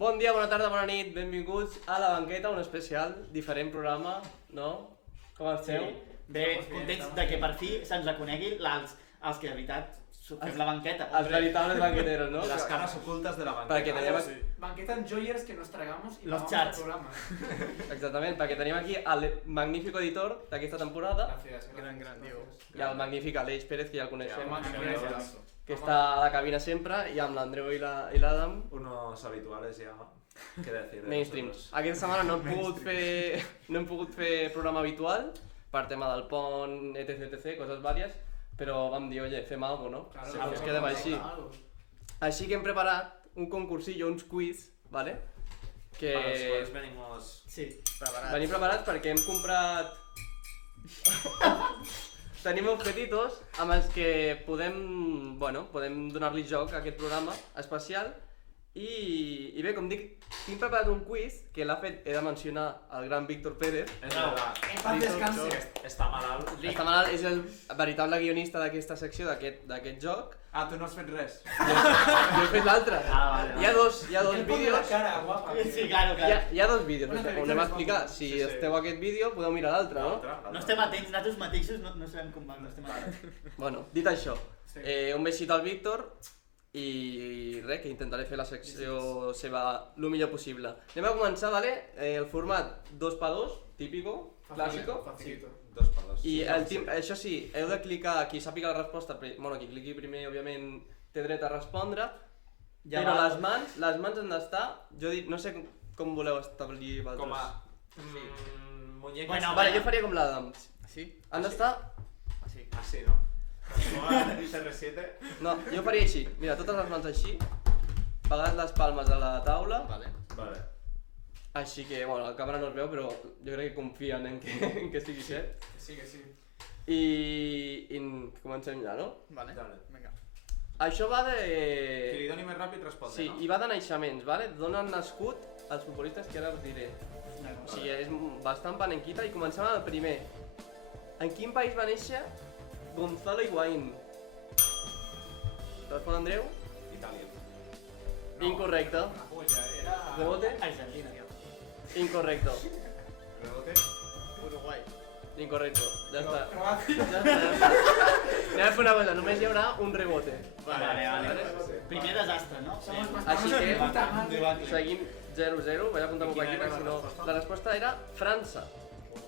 Bon dia, bona tarda, bona nit, benvinguts a La Banqueta, un especial, diferent programa, no? Com esteu? Bé, contents de que per fi se'ns reconegui els que de veritat fem la banqueta. Els veritables banqueteros, ¿no? Las caras ocultas de la banqueta. Perquè tenim aquí... Banqueta en joyers que nos tragamos y Los vamos chats. al programa. Exactament, perquè tenim aquí el magnífic editor d'aquesta temporada Gracias, Gran, Diego. i el magnífic Aleix Pérez, que ja el coneixem, Gracias. que està a la cabina sempre, i amb l'Andreu i l'Adam, Unos habituales ya. ¿Qué decir? mainstreams. Aquesta setmana no hem pogut fer programa habitual, per tema del pont, etc, coses vàries, però vam dir, oye, fem alguna cosa, no? Claro, Ens quedem així. Així que hem preparat un concursillo, uns quiz, ¿vale? Que Para los cuales venimos Sí. preparados. venim preparats perquè hem comprat... Tenim uns petitos amb els que podem donar-li joc a aquest programa especial i bé, com dic, tinc preparat un quiz que l'ha fet, he de mencionar, el gran Víctor Pérez. Es verdad. En paz descanse. Está malalt. Està malalt, és el veritable guionista d'aquesta secció, d'aquest joc. Ah, tu no has fet res. Jo he fet l'altre. Vale. Hi ha dos El pon de la vídeos. cara, guapa. Sí, claro, Hi ha dos vídeos, Una on televisió anem a és explicar. guapa. Si Sí, sí. esteu a aquest vídeo, podeu mirar l'altre, no? No estem atents, nosaltres mateixos no sabem com va, no estem atents. Bueno, dit això, Sí. un besito al Víctor i res, que intentaré fer la secció seva el millor possible. Anem a començar, ¿vale? El format 2x2, típico, clàssico. Facilito. Dos para dos. I el això sí, heu de clicar, qui sàpiga la resposta, bueno, qui cliqui primer, òbviament, té dret a respondre, Ja però va. les mans han d'estar, jo dic, no sé com voleu establir vosaltres. Com a... muñecas. Bueno, Vale, jo faria com l'Adam. ¿Así? Han d'estar... Sí. Así, ¿no? CR7. No, jo faria així. Mira, totes les mans així, pegat les palmes a la taula. Vale. Així que, bueno, la càmera no es veu, però jo crec que confien en que sigui cert. Que sí. I comencem ja, no? Vale. Dale. Vinga. Això va de... Qui li doni més ràpid responde, Sí, no? i va de naixements, vale? D'on han nascut els futbolistes que ara us diré. O sigui, és bastant panenquita i comencem amb el primer. En quin país va néixer Gonzalo Higuaín? Respon Andreu? Itàlia. Incorrecte. Una joya, era... Rebote? Argentina, tio. Incorrecto. Rebote. Uruguai. Incorrecto. Ja està. Croacia. Ja està. Anem a fer una cosa, només hi haurà un rebote. Vale. Primer desastre, no? Somos más Així que puta madre. seguim 0-0, vaig apuntar-m'ho per aquí perquè si no... La resposta era França.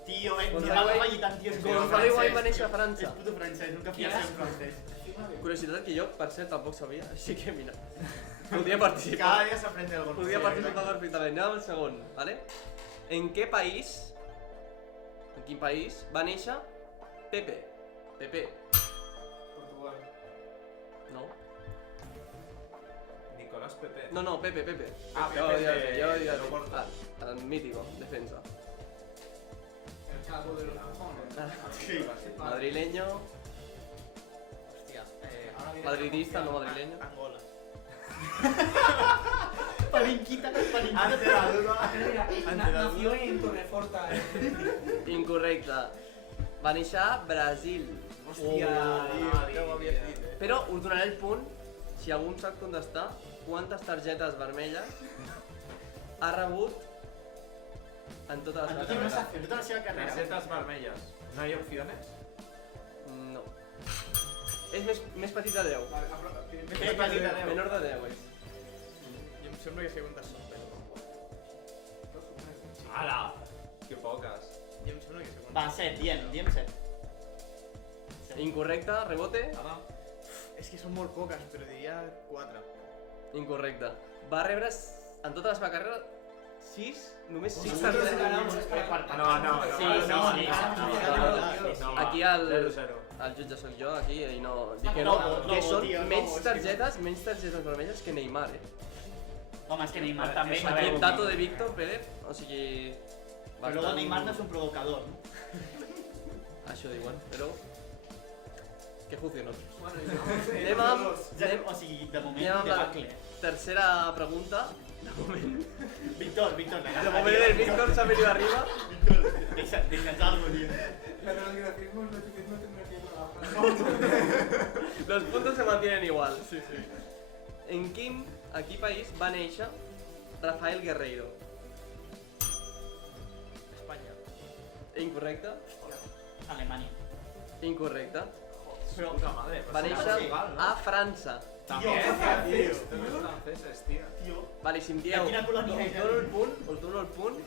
Tio, Gonzalo Higuaín i tant, tio. Gonzalo Higuaín va néixer a França. És puto francès, nunca fies en francès. Curiositat que jo, per cert, tampoc sabia, així que mira, podia participar. Cada dia s'aprende algo. Podia participar perfectament. Anem al segon, ¿vale? En quin país va néixer Pepe? Pepe, Portugal. no? Nicolás Pepe. No, Pepe. Ah, Jo Pepe ja de- jo de ja Oporto. el mítico, defensa. El calvo de los cojones. Sí. Madrileño, Hòstia. Ahora viene madridista, la no confianza. madrileño. Angola. Palinquita. Ante la duda. Mira, nació en Torreforta. Incorrecte. Va néixer a Brasil. Hòstia, tio, ja ho havies dit. Però us donaré el punt, si algú em sap contestar, quantes targetes vermelles ha rebut en tota la seva carrera. En tota la seva carrera. Tarjetas vermellas. ¿No hay opciones? No. És més petit de 10. Vale, apro- Més petit de 10. Menor de 10, és. Jo em sembla que preguntes són però... ¡Hala! ¡Qué pocas! Jo em sembla que preguntes... Va, 7, diem 7. Incorrecte, rebote. Adam. És que són molt poques, però diria 4. Incorrecte. Va rebre en tota la seva carrera 6, només 6 Hòstia, targetes. ganamos, es para- No. Sí. Aquí el 0-0. jutge sóc jo, aquí, i no... Dic que Lobo, no, que lobo, són tio, menys lobo, targetes vermelles que Neymar, Home, és que Neymar també. És a Aquí veure, el dato de Víctor Pérez, o sigui... Però luego Neymar no és un provocador, no? Això diuen, però... Que funcionó. Bueno, y vamos Anem amb... O sigui, de moment, Anem amb la debacle. tercera pregunta. De moment... Víctor, De moment el Víctor s'ha venido arriba. Víctor, deixa'ns algo, tio. Pero el grafismo no tendrá que trabajar. Los puntos se mantienen igual. Sí. En quin... A quin país va néixer Rafael Guerreiro. Espanya. Incorrecte. Alemanya. Incorrecte. Però, Puta madre. Va néixer igual, a França. També, Tio, tio. Tots els franceses, tio. tio, Vale, si em dieu, De quina colònia us era? dono el punt,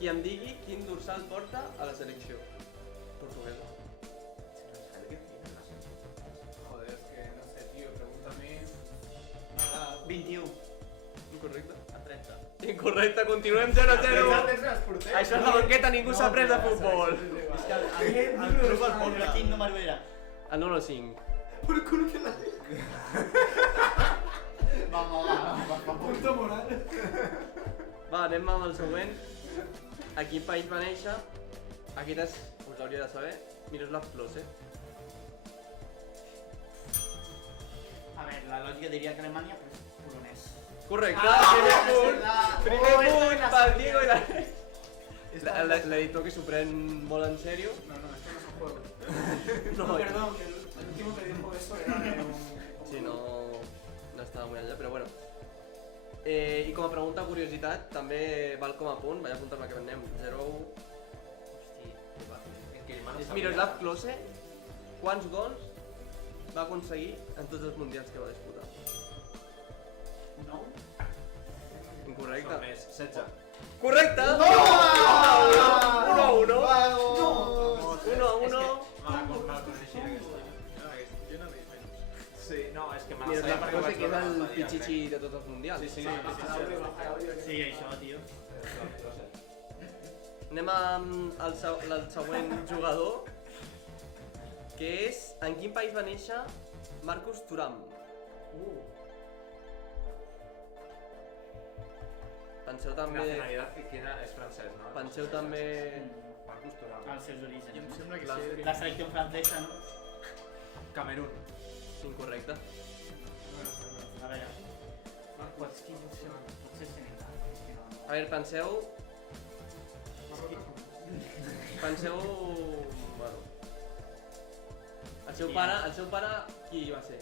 qui em digui quin dorsal porta a la selecció portuguesa. Joder, es que no sé, tío, pregúntame. 21. Incorrecte. A 30. Incorrecte, continuem 0-0. Això és la banqueta, ningú s'ha pres de futbol. És que el club al poble, quin número era? El número 5. Por culo que la Va. punto moral. Va, anem amb el següent. A quin país va néixer? Aquest és, us l'hauria de saber, Miroslav Klose. A veure, la lògica diria que Alemanya, però és polonès. Correcte, primer punt pel Diego i l'editor que s'ho pren molt en sèrio. No, esto no son juegos. No, No, perdón, que el último que dijo eso era sí, no estava molt enllà, però bueno. I com a pregunta curiositat, també val com a punt, vaig apuntar-me que anem 0-1. Hosti, Miroslav Klose, quants gols va aconseguir en tots els mundials que va disputar? 9? Incorrecte. Són més, 16. Correcte! 1-1. 1-1. Va conèixer aquesta. Jo no dic menys. Sí, no, és que me la Miroslav sabia perquè Klose, vaig que és veure el l'altre dia, pichichi de tots els mundials. Sí. Sí, això, tio. Anem amb el següent jugador, que és en quin país va néixer Marcus Thuram. Penseu també... Nacionalitat que quina és francès, no? Penseu també... Marcus Thuram. Els seus I em orígens. sembla que La- sí. La selecció francesa, no? Camerún. Incorrecte. A veure. Potser Senegal. És que no. A veure, penseu... Bueno... El seu pare, qui va ser?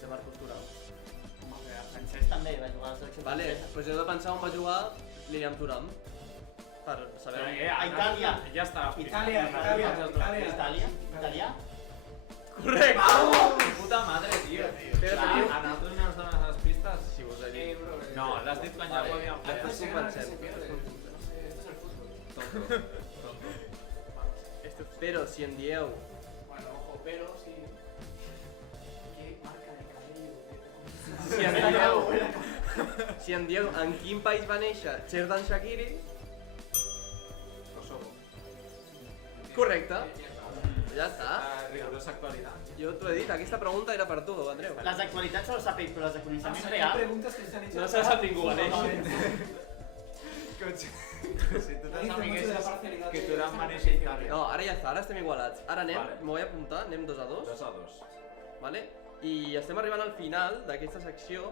De Marcus Thuram. Home, però el francès també va jugar a la selecció Vale, francesa. doncs heu de pensar on va jugar Lilian Thuram. Per saber... A Itàlia. Ja està. Itàlia. Itàlia? Correcte! Puta madre, tio. Però Clar, teniu... a nosaltres no ens dones les pistes. Si vos he dit. No, l'has dit quan ja ho havíem fet. Després ho pensem. Tonto. Però si em dieu... Bueno, ojo, pero sí. ¿Qué marca de cabello? Si em dieu... Si em dieu en quin país va néixer Xherdan Shaqiri... Kosovo. Correcte. Ja està. Rigorosa actualitat. Jo t'ho he dit, aquesta pregunta era per tu, Andreu. Les actualitats se les sap ell, però les de coneixement Hay real... preguntas que se han hecho. No se les sap ningú, Aleix. Si tu Dice mucho de la parcialidad que de tu eres esta maneix a competición. Itàlia. No, ara ja està, ara estem igualats. Ara anem, Vale. m'ho vull apuntar, anem 2-2, 2-2. vale? I estem arribant al final d'aquesta secció,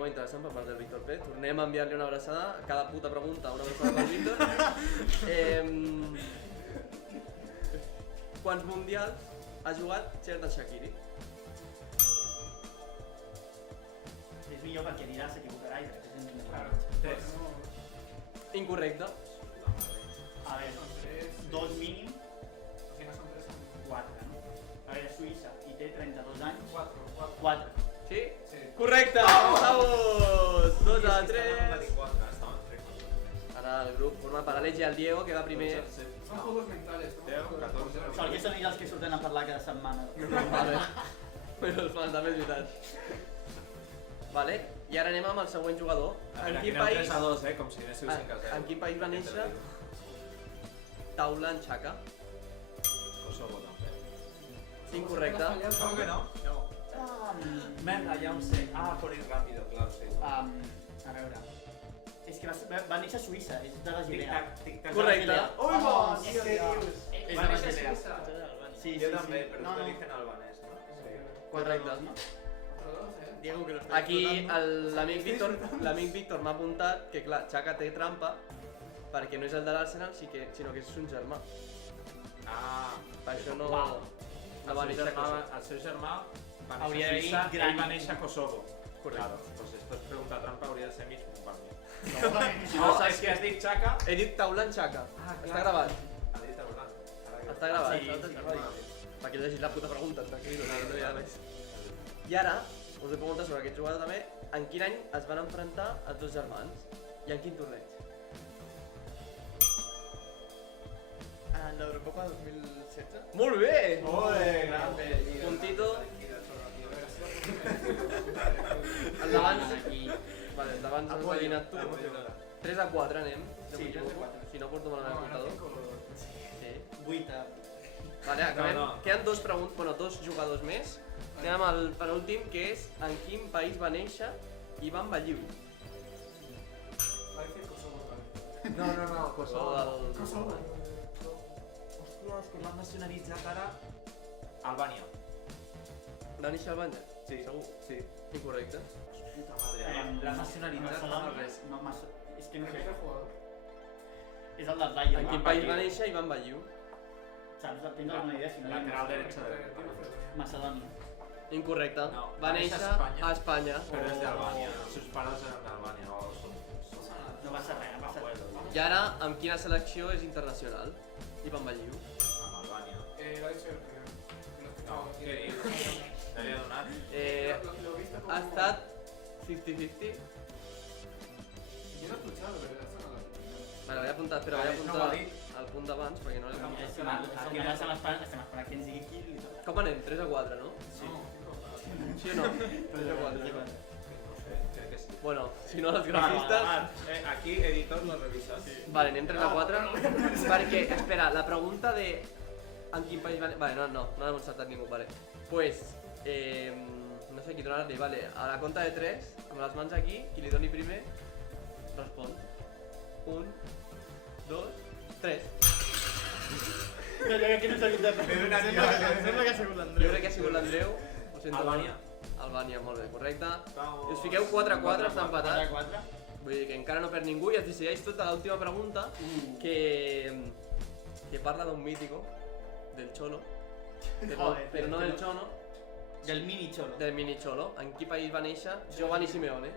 molt interessant per part del Víctor Pérez. Tornem a enviar-li una abraçada, a cada puta pregunta una abraçada pel Víctor. Quants mundials ha jugat Xherdan Shaqiri? És millor perquè dirà s'equivocarà i després ens Claro. 3. Incorrecte. A veure, Son tres. 2 mínim, Si no son tres, son 4, no? A veure, Suïssa, i té 32 anys, cuatro. 4. Sí? Sí. Correcte! Vamos! 2-3. Ara el grup format per l'Aleix i el Diego, que va primer. Son juegos mentales. ¿no? 10, 14. Sort que són ells els que surten a parlar cada setmana. Vale. Però els falta més veritat. Vale, i ara anem amb el següent jugador. En quin país... 3-2, com si anéssiu 5-0. En quin país va néixer Taulan Chaka? Kosovo, també. Incorrecte. Com que no? No. Merda, ja ho sé. Ah, por ir rápido, claro, sí. A veure... És que va néixer a Suïssa, és de Basilea. Tic-tac, tic-tac. Correcte. Ui, Oh, és Dios, que Dios. és Va de néixer a Basilea. Suïssa. Sí, Jo sí, també, sí. però No, és no. d'origen albanès, no? Sí. Correcte. ¿no? Otro dos, ¿eh? Diego, que lo está Aquí disfrutando. l'amic Víctor m'ha apuntat que, clar, Chaka té trampa perquè no és el de l'Arsenal, sinó que és un germà. Ah, Per això no, Val. no va néixer a Kosovo. El seu germà va néixer Hauria a de dir Suïssa, gran. ell va néixer a Kosovo. Claro, pues esto es pregunta trampa, habría de ser mismo para mí. No, No, es que has dit xaca. He dit taulant xaca. Ah, Està gravat. Ha dit Taulant. Està gravat. Sí, Perquè he llegit la puta pregunta, tranquil, no hi ha més. I ara, us he preguntat sobre aquest jugador també, en quin any es van enfrontar els dos germans? I en quin torneig? En l'Eurocopa 2016. Molt bé! gran Puntito. El d'abans... Vale, el d'abans has adivinat tu. 3-4 anem. Sí, 3-4. Si no porto malament el comptador. Sí. 8. Vale, acabem. No. Queden dos jugadors més. Anem amb el penúltim, que és en quin país va néixer Ivan Balliu. Va decir Kosovo, vale. No, Kosovo. El... Kosovo. Hòstia, és que l'han nacionalitzat ara... Albània. Va néixer a Albània? Sí. Segur? Sí. Incorrecte. Puta madre. L'han nacionalitzat Macedònia. al revés. No, és que no sé. Aquest jugador. És el del Rayo. En quin país va néixer Ivan Balliu? Saps? Tens alguna idea? Si no, Lateral derecha de... Macedònia. Incorrecte. No, Va néixer a Espanya. Però és d'Albània. Els seus pares eren d'Albània o són... No va ser res, va ser res. I ara, amb quina selecció és internacional? Ivan Balliu. Amb Albània. Lo ha dicho el primero. Lo he escuchado. No, què dius? T'havia donat? Lo he visto como... Ha estat 50-50. Yo lo he escuchado, pero esto no lo he escuchado. Vale, vaig apuntar, espera, vaig Vale, no apuntar ho ha dit. el punt d'abans perquè no l'he És apuntat. que només estem esperant que ens digui qui li toca. Com anem? 3-4, no? Sí. Sí o no? 3-4. Crec que sí. Bueno, si no, els grafistes... Aquí, editor, lo revisas. Vale, anem 3-4. Perquè, espera, la pregunta de... En quin país va... Vale, no l'hem encertat ningú, vale. Pues... no sé qui donar-li, vale. A la compta de 3, amb les mans aquí, qui li doni primer, respon. 1, 2, 3. No, jo crec que no s'ha dit de res. Sembla que ha sigut Jo l'Andreu. crec que ha sigut l'Andreu. Ho sento Albània. molt. Albània, molt bé, correcte. Vamos. I us fiqueu 4-4, està empatat. 4. Vull dir que encara no perd ningú i es decideix tota l'última pregunta que parla d'un mítico, del Cholo, però no del Cholo, Del mini xolo. del mini Cholo. En quin país va néixer Giovanni Simeone?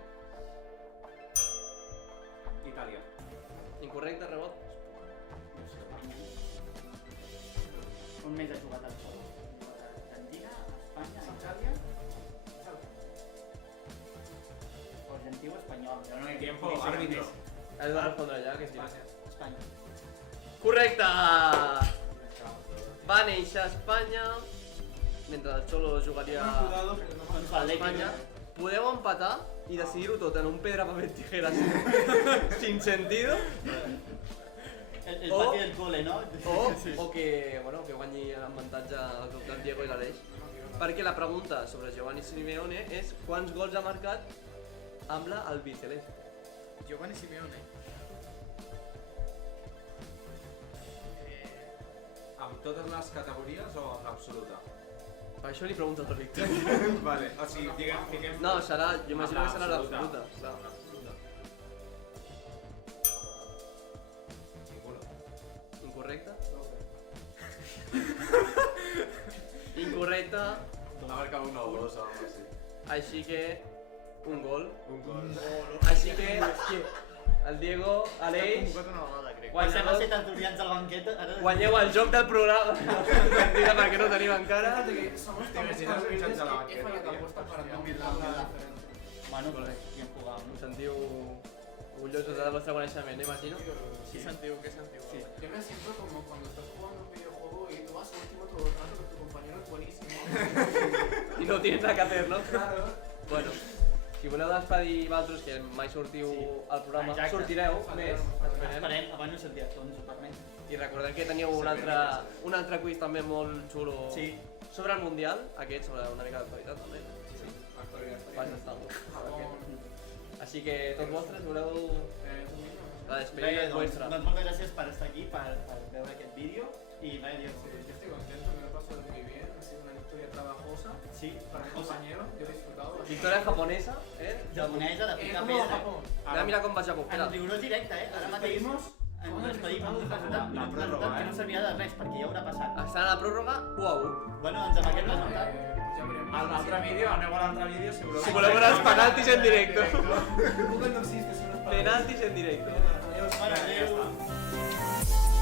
Itàlia. Incorrecte, rebot. On més ha jugat el xolo? Argentina, Espanya, Itàlia? O argentí o espanyol. Jo no he Tiempo, árbitro. Has de respondre ja, que sí. Espanya. Correcte! Va néixer a Espanya, mentre el Cholo jugaria Doncs a l'Atlètic. Espanya. Podeu empatar i decidir-ho tot en un pedra, paper, tijera sin sentido. El O- pati del cole, no? O que, bueno, que guanyi l'avantatge el grup d'en Diego i l'Aleix. Perquè la pregunta sobre Giovanni Simeone és quants gols ha marcat amb la albiceleste. Giovanni Simeone. Amb totes les categories o amb l'absoluta? Per això li pregunto al Víctor. Vale, o sigui, diguem, fiquem... No, serà, jo imagino que serà L'absoluta. l'absoluta. clar. L'absoluta. Ninguno. Incorrecte? Incorrecte, Ha marcat un 9 2 o algo así. així que un gol. Un gol. Així que el Diego, Aleix, Convocat una vegada, crec. Passem a ser guanyeu, tertulians al banquet. Ara... guanyeu el joc del programa. Mentida, perquè no tenim encara. Fíjate que somos tan imaginas un humildes chat de la que he banqueta, fallado tío? apuestas para no Humildad, hablar humildad. diferente. Bueno, pues, bien jugado, Us no? sentiu orgullosos del vostre coneixement, imagino? Sí, sentiu, que sentiu. Sí. Yo me siento como cuando estás jugando un videojuego y tú vas último todo el rato, que tu compañero es buenísimo. I no tienes nada que hacer, no? Claro. Bueno, si voleu despedir vosaltres, que mai sortiu Sí. al programa, Exacte. sortireu més, esperem. Esperem, abans no sentia tot, ens ho permet. I recordem que teníeu un altre quiz també molt xulo Sí. sobre el Mundial, aquest sobre una mica d'actualitat també. Sí, actualidad. Vas estar-lo. Japón. Així que tots vostres, si voleu, Tú mismo. la despedida és doncs, vostra. doncs moltes gràcies per estar aquí, per veure aquest vídeo. I res, Diego. Sí, yo estoy contento, me lo he pasado muy bien, ha sido una historia trabajosa Sí, para mi compañero, yo he disfrutado. Victòria japonesa, japonesa, de picar ¿Cómo pedra. Japón? Mira, mira com va Japó, espera. En rigorós directe, Ara mateix ens despedim amb un resultat La pròrroga, que no servirà de res, perquè ja haurà passat. Estan a la pròrroga 1-1. Bueno, doncs amb aquest resultat... ja veurem. A l'altre vídeo, aneu a l'altre vídeo si voleu. Si voleu veure els penaltis en directe. Google no existe, son los Penaltis en directe. Adiós. Bueno, Ja adéu. està.